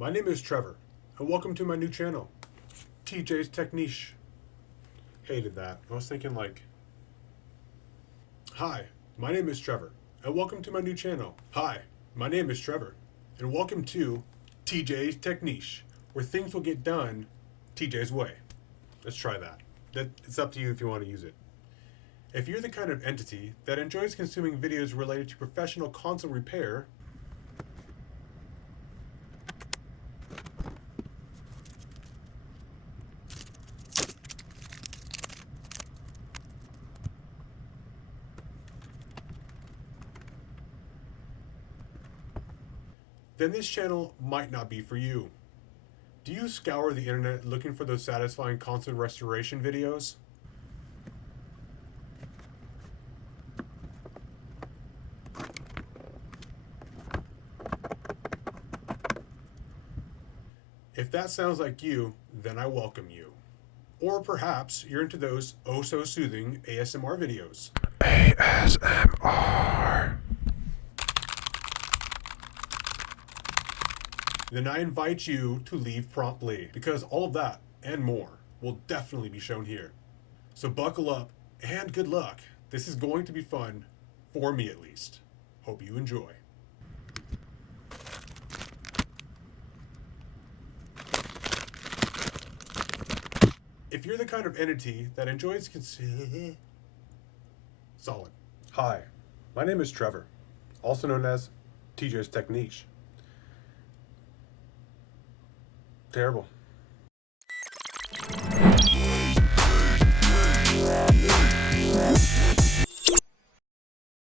my name is Trevor, and welcome to my new channel, TJ's Techniche. Hated that. I was thinking like, hi, my name is Trevor, and welcome to my new channel. Hi, my name is Trevor, and welcome to TJ's Techniche, where things will get done TJ's way. Let's try that. It's up to you if you want to use it. If you're the kind of entity that enjoys consuming videos related to professional console repair, then this channel might not be for you. Do you scour the internet looking for those satisfying console restoration videos? If that sounds like you, then I welcome you. Or perhaps you're into those oh-so-soothing ASMR videos. ASMR. Then I invite you to leave promptly, because all of that and more will definitely be shown here. So buckle up and good luck. This is going to be fun, for me at least. Hope you enjoy. If you're the kind of entity that enjoys solid. Hi, my name is Trevor, also known as TJ's Techniche. Terrible. Yeah.